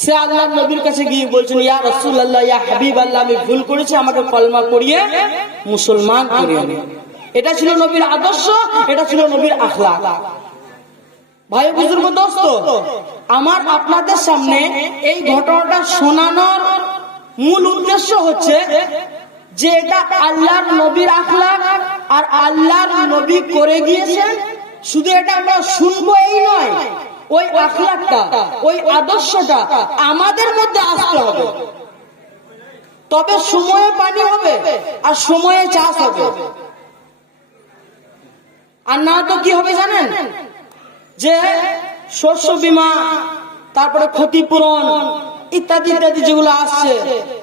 সে আল্লাহ নবীর কাছে গিয়ে বলছেন, ইয়া রসুল আল্লাহ ইয়া হাবিব আল্লাহ আমি ভুল করেছি, আমাকে কলমা পড়িয়ে মুসলমান করিয়ে এটা ছিল নবীর আদর্শ, এটা ছিল নবীর আখলা ভাই বুজুর্গ, দোস্ত, আমার আপনাদের সামনে এই ঘটনাটা শোনানোর মূল উদ্দেশ্য হচ্ছে যে এটা আল্লাহর নবীর আখলাক আর আল্লাহর নবী করে গিয়েছেন। শুধু এটা আমরা শুনব এই নয় ওই আখলাকটা, ওই আদর্শটা আমাদের মধ্যে আসতে হবে। তবে সময়ে পানি হবে আর সময়ে চাষ হবে। আর না তো কি হবে জানেন? যে শস্য বীমা, তারপরে ক্ষতিপূরণ ইত্যাদি ইত্যাদি যেগুলো আসছে,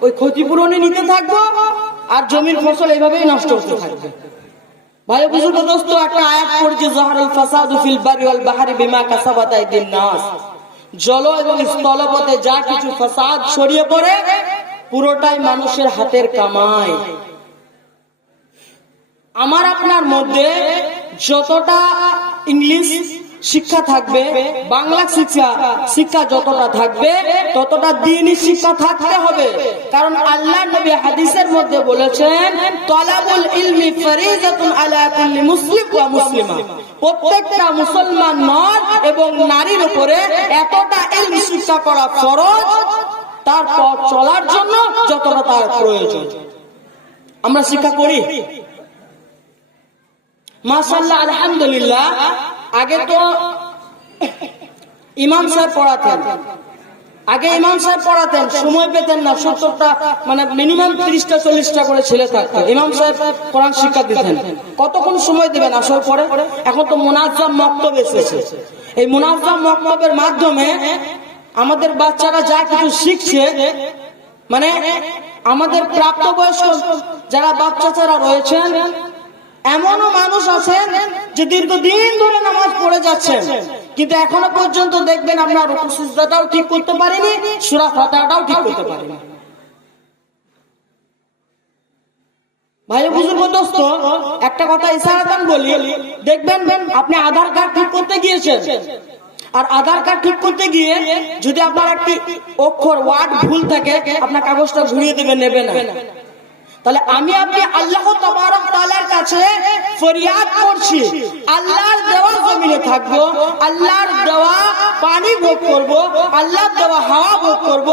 ওই ক্ষতিপূরণে নিতে থাকব আর জমির ফসল এইভাবেই নষ্ট হতে থাকবে। ভাই, বুঝুন দোস্ত, একটা আয়াত পড়ছে জহারুল ফাসাদু ফিল বারি ওয়াল বিমা কাসাবাত আইদিন নাস। জল এবং স্থলপথে যা কিছু ফাসাদ ছড়িয়ে পড়ে, পুরোটাই মানুষের হাতের কামাই। আমার আপনার মধ্যে যতটা ইংলিশ শিক্ষা থাকবে, বাংলা শিক্ষা শিক্ষা যতটা থাকবে, ততটা দিনই শিক্ষা থাকতে হবে। কারণ আল্লাহ নবী হাদিসের মধ্যে বলেছেন, তলাবুল ইলমি ফরিজাতুন আলা কুল্লি মুসলিম ওয়া মুসলিমা। প্রত্যেকটা মুসলমান নর এবং নারীর উপরে এতটা ইলম শিক্ষা করা ফরজ, তার পথ চলার জন্য যতটা তার প্রয়োজন। আমরা শিক্ষা করি? মাশাল্লাহ আলহামদুলিল্লাহ আগে তো ইমাম সাহেব পড়াতেন। আগে ইমাম সাহেব পড়াতেন, সময় পেতেন না, সত্তরটা মানে মিনিমাম ত্রিশটা, চল্লিশটা করে ছেলে থাকতো। ইমাম সাহেব কোরআন শিক্ষা দিতেন। কতক্ষণ সময় দেবেন আসার পরে? এখন তো মোনাজাম মক্তব এসেছে। এই মোনাজাম মক্তবের মাধ্যমে আমাদের বাচ্চারা যা কিছু শিখছে মানে আমাদের প্রাপ্তবয়স্ক যারা বাচ্চা ছাড়া রয়েছেন এমনও মানুষ আছেন যে দীর্ঘদিন ধরে নামাজ পড়ে যাচ্ছেন। কিন্তু এখনও পর্যন্ত দেখবেন আমরা রুকুসুজদাটাও ঠিক করতে পারিনি, সুরা ফাতাটাও ঠিক করতে পারিনি। ভাই একটা কথা বলি, দেখবেন আপনি আধার কার্ড করতে গিয়েছেন। আর আধার কার্ড করতে গিয়ে যদি আপনার একটি অক্ষর, ওয়ার্ড ভুল থাকে, আপনার কাগজটা ঘুরিয়ে দেবে নেবে না। তাহলে আমি আপনি আল্লাহ তবারক তাআলার কাছে ফরিয়াদ করছি। আল্লাহর দেওয়া জমিনে থাকব, আল্লাহর দেওয়া পানি ভোগ করব, আল্লাহর দেওয়া হাওয়া ভোগ করব,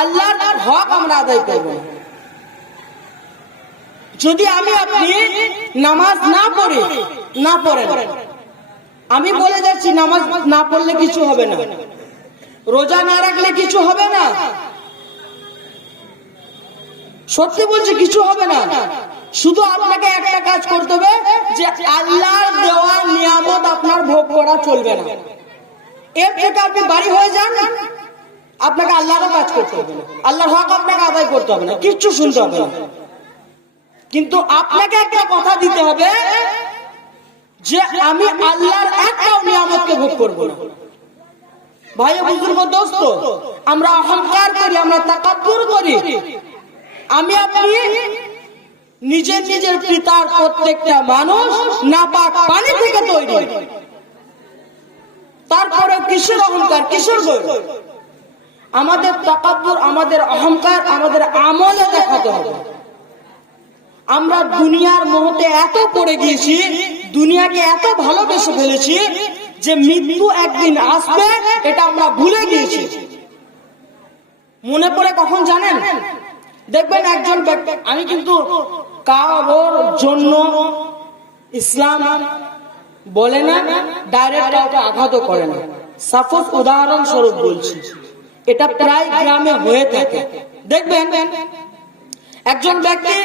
আল্লাহর হক আমরা আদায় করব। যদি আমি আপনি নামাজ না পড়ি, না পড়েন, আমি বলে যাচ্ছি নামাজ না পড়লে কিছু হবে না। রোজা না রাখলে কিছু হবে না। সত্যি বলছি, কিছু হবে না। শুধু আপনাকে একটা কাজ করতে হবে যে আল্লাহর দেওয়া নিয়ামত আপনার ভোগ করা চলবে না। এর থেকে আপনি বাড়ি হয়ে যান, আপনাকে আল্লাহরও কাজ করতে হবে না। আল্লাহর হক আপনাকে আদায় করতে হবে না, কিচ্ছু শুনতে হবে না। কিন্তু আপনাকে একটা কথা দিতে হবে যে আমি আল্লাহর একটাও নিয়ামতকে ভোগ করব না। ভাই বুজুর্গ, দোস্ত, আমরা অহংকার করি, আমরা তাকাব্বুর করি। আমি আপনি নিজের নিজের পিতার প্রত্যেকটা মানুষ নাপাক পানি থেকে তৈরি। তারপরে কিশোর অহংকার, কিশোর আমাদের তাকাব্বুর, আমাদের অহংকার, আমাদের আমলে দেখাতে হবে। আমরা দুনিয়ার মোহতে এত পড়ে গিয়েছি, দুনিয়াকে এত ভালোবেসে ফেলেছি যে মৃত্যু একদিন আসবে, এটা আমরা ভুলে গিয়েছি। মনে পড়ে কখন জানেন? দেখবেন একজন ব্যক্তি আমি কিন্তু কারোর জন্য ইসলাম বলে না ডাইরেক্ট কাউকে আঘাত করে না। সাপোজ উদাহরণস্বরূপ বলছি, এটা প্রায় গ্রামে হয়ে থাকে। দেখবেন একজন ব্যক্তি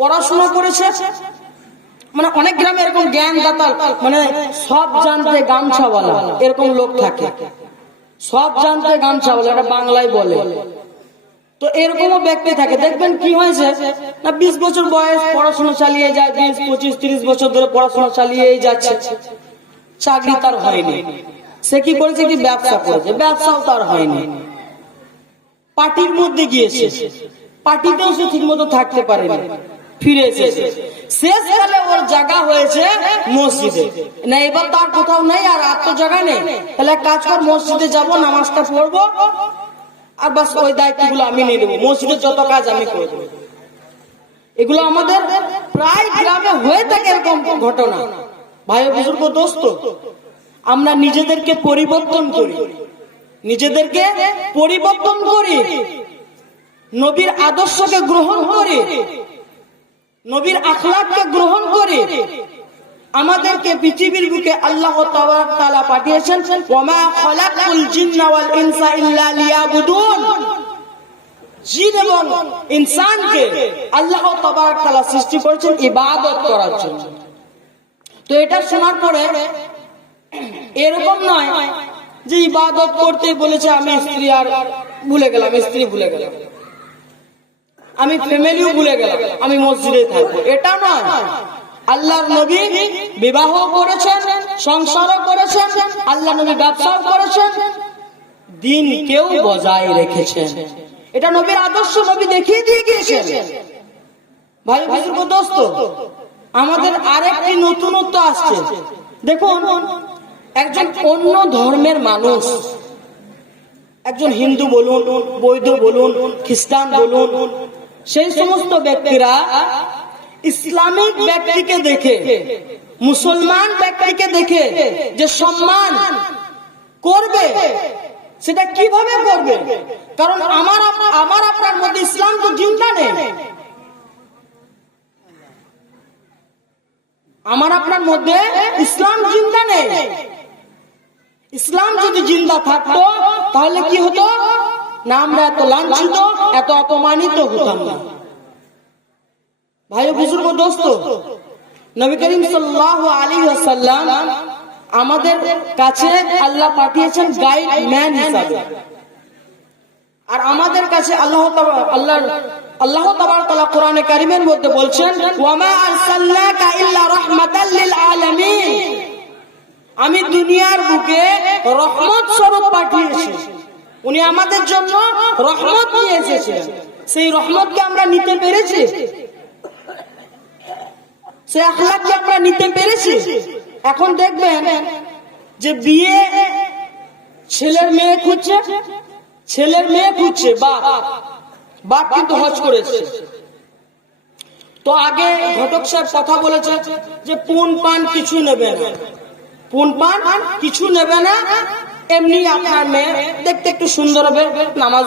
পড়াশোনা করেছে মানে অনেক গ্রামে এরকম জ্ঞান দাতা মানে সব জানতে গামছাওয়ালা এরকম লোক থাকে। সব জানতে গামছাওয়ালা, এটা বাংলায় বলে। তো এরকমও ব্যক্তি থাকে। দেখবেন কি হয়েছে? না, বিশ বছর বয়স, পড়াশোনা চালিয়ে যায়, বিশ, পঁচিশ, তিরিশ বছর ধরে পড়াশোনা চালিয়েই যাচ্ছে। চাকরি তার হয়নি। সে কি করেছে কি? ব্যবসা করেছে। ব্যবসাও তার হয়নি। পার্টির মধ্যে গিয়েছে। পার্টিতেও সে ঠিক মতো থাকতে পারেনি। ফিরে এসেছে। শেষকালে ওর জায়গা হয়েছে মসজিদে। না, এবার তার কোথাও নেই আর আর তো জায়গা নেই। তাহলে কাজ কর, মসজিদে যাব, নামাজটা পড়ব। আর বাস ওই দায়িত্বগুলো আমি নিয়ে নেব। মসজিদের যত কাজ আমি করে দেবো। এগুলো আমাদের প্রায় গ্রামে হয়ে থাকে এরকম ঘটনা। ভাই বুজুর্গ, দোস্ত, আমরা নিজেদেরকে পরিবর্তন করি। নিজেদেরকে পরিবর্তন করি। নবীর আদর্শকে গ্রহণ করি। নবীর আখলাককে গ্রহণ করি। আমাদেরকে পৃথিবীর বুকে আল্লাহ তাআলা পাঠিয়েছেন, ওমা খলাকুল জিন্না ওয়াল ইনসা ইল্লা লিয়াবুদুন। জিন এবং ইনসানকে আল্লাহ তাবারক তাআলা সৃষ্টি করেছেন ইবাদত করার জন্য। তো এটা শোনার পরে এরকম নয় যে ইবাদত করতে বলেছে, আমি স্ত্রী আর ভুলে গেলাম, স্ত্রী ভুলে গেলাম। আমি ফ্যামিলিও ভুলে গেলাম, আমি মসজিদে থাকব। এটা নয়। আল্লাহর নবী বিবাহ করেছেন, সংসারও করেছেন আল্লাহ নবী ব্যবসাও করেছেন, দিন কেউ বজায় রেখেছেন। এটা নবীর আদর্শ, নবী দেখিয়ে দিয়ে গিয়েছেন। ভাই, বুজুর্গ, দোস্ত, আমাদের আরেকটি নতুনত্ব আসছে। দেখুন, একজন অন্য ধর্মের মানুষ, একজন হিন্দু বলুন বৈধ বলুন, খ্রিস্টান বলুন, সেই সমস্ত ব্যক্তিরা ইসলামিক ব্যক্তিকে দেখে, মুসলমান ব্যক্তিকে দেখে যে সম্মান করবে, সেটা কীভাবে করবে? কারণ আমার আমার আপনার মধ্যে ইসলাম তো জিন্দা নেই। আমার আপনার মধ্যে ইসলাম জিন্দা নেই। ইসলাম যদি জিন্দা থাকতো, তাহলে কি হতো? না, আমরা এত লাঞ্ছিত, এত অপমানিত হতাম না। ভাই, বুজুর্গ, দোস্ত, নবী করিম সাল্লাল্লাহু আলাইহি ওয়াসাল্লাম আমাদের কাছে আল্লাহ পাঠিয়েছেন গাইড ম্যান হিসাবে। আর আমাদের কাছে আল্লাহ আল্লাহর আল্লাহ তাবারক তাআলা কোরআনে কারিমের মধ্যে বলছেন আমি দুনিয়ার বুকে রহমত স্বরূপ পাঠিয়েছি। উনি আমাদের জন্য রহমত নিয়ে এসেছেন সেই রহমতকে আমরা নিতে পেরেছি। সেই আখলাককে আমরা নিতে পেরেছি, এখন দেখবেন যে বিয়ে ছেলের মেয়ে খুঁজছে, ছেলের মেয়ে খুঁজছে, বাপ বাপ কিন্তু হজ করেছে। তো আগে ঘটক সাহেব কথা বলেছে যে পুন পান কিছু নেবে পুন পান কিছু নেবে না, এমনি আপনার মেয়ে দেখতে একটু সুন্দর হবে, নামাজ